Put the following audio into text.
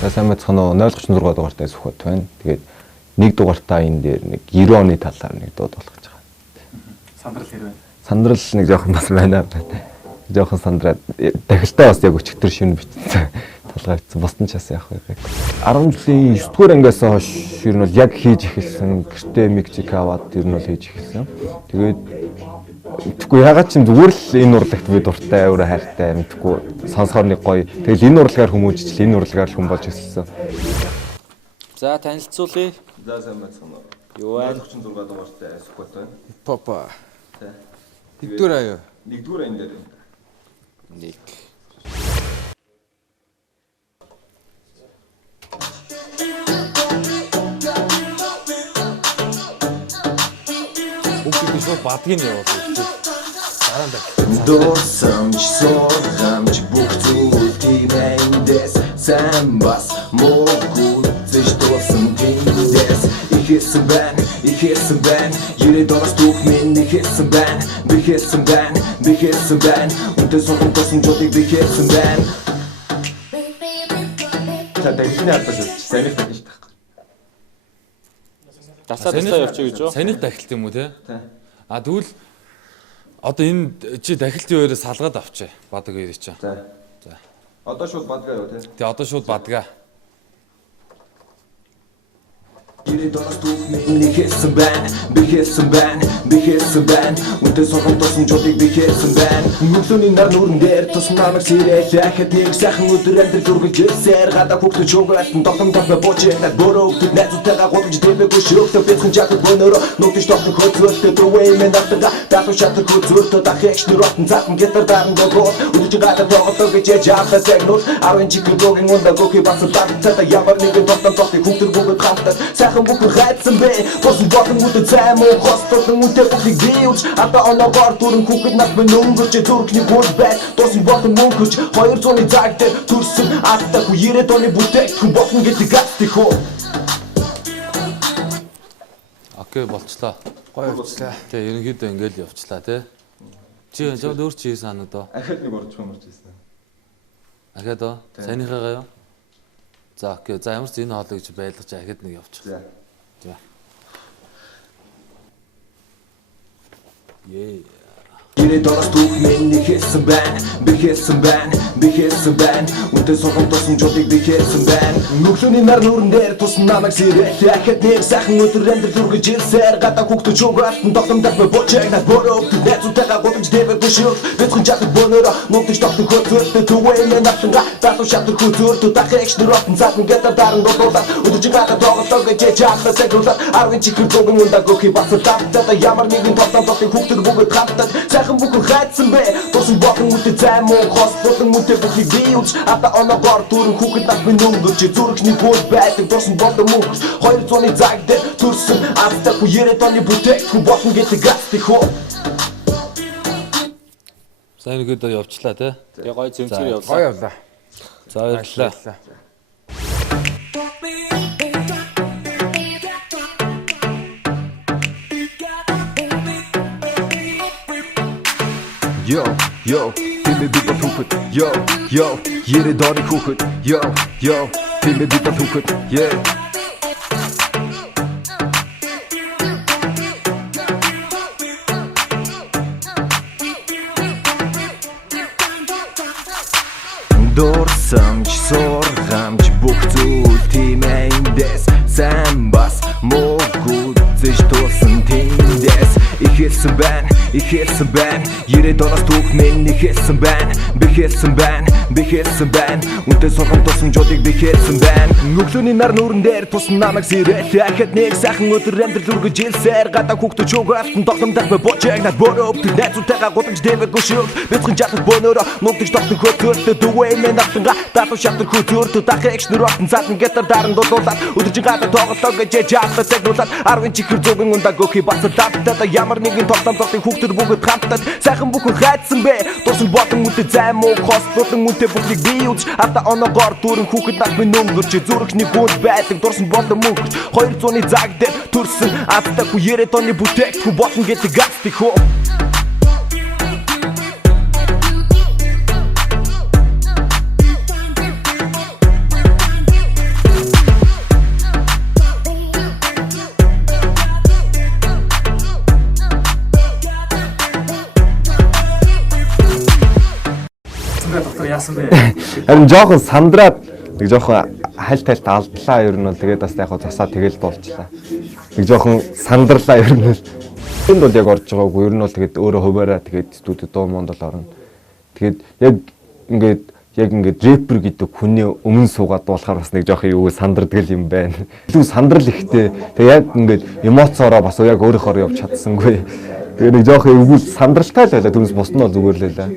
За сайн байцгаана уу. 036 дугаартай Сүхбат байна. Тэгээд нэг дугаартаа энэ дээр нэг 90 оны талаар нэг дууд болох гэж байгаа. Сандрал хэрвээ. Сандрал нэг жоохон бас байна. Жоохон сандраад дахилтаа бас яг өчигдөр шин бичсэн талгаагдсан. Бусдын ч бас яах вэ? 10 жилийн 9 дугаар ангиас хойш ер нь бол яг хийж эхэлсэн. Гэртээ микжик аваад ер нь бол хийж эхэлсэн. Тэгээд тэггүй ягаад ч зүгээр л энэ урлагт би дуртай, өөрөө хайртай, мэдгүй сонсохоор нэг гоё. Тэгэл энэ урлагаар хүмүүжил, энэ урлагаар л хүн болж өссөн. За танилцуулъя. За сайн байна. Юу вэ? 36 дугаартай Сүхбат байна. Папа. За. Нэгдүгээр аяа. Нэгдүгээр аян дээр. Нэг. Бүгд шууд бадгийг явуулсан. Дараа нь Досамж соргамж бүгд тиймэндээс самбас могут зэштосэн тэндээс ихсэн бэн ерээд орос түүхмэн ихсэн бэн үнтэй соргон тосон жодыг бихсэн бэн. За дахины албаас санийх дахиж таахгүй. Дасаа явчих гэж юу? санийх дахилт юм уу те? Тий. А тэгвэл одоо энэ чи дахилтын хоёроос салгаад авчаа. Бадаг хоёрыг чи. За. За. Одоо шууд бадгаа юу те? Тэгээ одоо шууд бадгаа. Ерээд орос түүхмэн ихсэн бэн үнтэй соргон тосон жодыг бихсэн бэн. Нүглөний нар нүрэн дээр тус намайг сэрэл яхад нэг сайхан өдөр амьдрал үргэлжилсээр гадаа хүүхдүүд шууграалтан тогтом бууж ягнаад бөрөөд найзуудтайгаа гудамж дэмэгүй шөөхтө бэлхэн жахад бөнөрөө нутагш тогтон хөцөлтөд өвэй мэн автага даатуу шатар хөцөлтөд ахэгч нөрөтн цаатан гитар даран гоо үдэж гадаа тоглох гэж яапас ягнуул 10 жиг гоогийн унда гохи бацлаа цата ямар нэгэн тогтом тогтыг хүүхдэр бүгд хамтдаа сайхан бүхэн хайцсан бэ босон болон үдэ цаймуу хостолон үдэ бүхийг биуч ата оногоор түрэн хүүхэд нас мэн өнгөрч зүрхний гол бай тосон болон мөнгөч 200-ны цаг дээр төрсөн аттагүй 90 оны бүтээгдэхүүн болно гэдэг аттих уу. Окей болчлаа. Гоё болчихлаа. Тэгээ ерөнхийдөө ингээл явчлаа те. Чи жоо өөр чи санаад оо. Ахад нэг орж ирсэн. Ахад оо. Санийхаагаа юу? За окей. За ямар ч энэ хоолой гэж байлгаж ахад нэг явчих. За. За. Е. Ерээд орос түүхмэн ихсэн бэн үнтэй соргон тосон жодыг бихсэн бэн. Нүглөний нар нүрэн дээр тус намайг сэрэл яхад нэг сайхан өдөр амьдрал үргэлжилсээр гадаа хүүхдүүд шууграалтан тогтомдох бууж ягнаад бөрөөд найзуудтайгаа гудамж дэмэгүй шөөх бэлхэн жахад бөнөрөө нутагш тогтон хөцөлтөд өвэй мэн автага даатуу шатар хөцөлтөд ахэгч нөрөтн цаатан гитар даран гоо үдэж гадаа тоглох гэж яапас ягнуул 10 жиг гоогийн унда гохи бацлаа цата ямар нэгэн тогтом тогтыг хүүхдэр бүгд хамтдаа сайхан бүхэн хайцсан бэ тосон болон үдэ цаймуу хостолон үдэ бүхийг биуч ата оногоор түрэн хүүхэд нас мэн өнгөрч зүрхний гол байдаг тосон болон мөнгөч 200-ны цаг дээр төрсөн аттагүй 90 оны бүтээгдэхүүн болно гэдэг аттих уу. Сайн нэгдээ явчлаа те. Тэгээ гоё зэмцгээр явлаа. Гоё явлаа. За баярлалаа. Yo, филми бит хүүхэд. Yo, ерээд орны хүүхэд. Yo, филми бит хүүхэд. Yeah. Дорсамж соргамж бүгд тиймэндээс самбас могут зэштосэн тэндээс ихсэн бэн ерээд орос түүхмэн ихсэн бэн үнтэй соргон тосон жодыг бихсэн бэн. Нүглөний нар нүрэн дээр тус намайг сэрэл яхад нэг сайхан өдөр амьдрал үргэлжилсээр гадаа хүүхдүүд шууграалтан тогтомдох бууж ягнаад бөрөөд найзуудтайгаа гудамж дэмэгүй шөөх бэлхэн жахад бөнөрөө нутагш тогтон хөцөлтөд өвэй мэн автага даатуу шатар хөцөлтөд ахэгч нөрөтн цаатан гитар даран дуулаад үдэж гадаа тоглох гэж яапас ягнуул 10 жиг гоогийн унда гохи бацлаа цата ямар нэгэн тогтом тогтыг хүүхдэр бүгд хамтдаа сайхан бүхэн хайцсан бэ тосон болон үдэ цаймуу хостолон үдэ бүхийг биуч ата оногоор түрэн хүүхэд нас мэн өнгөрч зүрхний гол байдаг тосон болон мөнгөч 200-ны цаг дээр төрсөн аттагүй 90 оны бүтээгдэхүүн болно гэдэг аттих уу. яасан бэ? Харин жоохон сандраад нэг жоохон хальт алдлаа ер нь бол тэгээд бас яг засаа тэгэл дуулчлаа. Нэг жоохон сандарлаа ер нь л. Тэнд бол яг орж байгаагүй ер нь бол тэгээд өөрөө хуваараа тэгээд студид дуу монд бол орно. Тэгээд яг ингээд рэпер гэдэг хүний өмнө суугаад дуулахаар бас нэг жоохон юу сандардаг юм байна. Илүү сандрал ихтэй. Тэгээд яг ингээд эмоцоороо бас яг өөрөөхөө явж чадсангүй. Тэгээд нэг жоохон эвгүй сандралтай л байлаа. Түүнээс бус нь бол зүгээр л байлаа.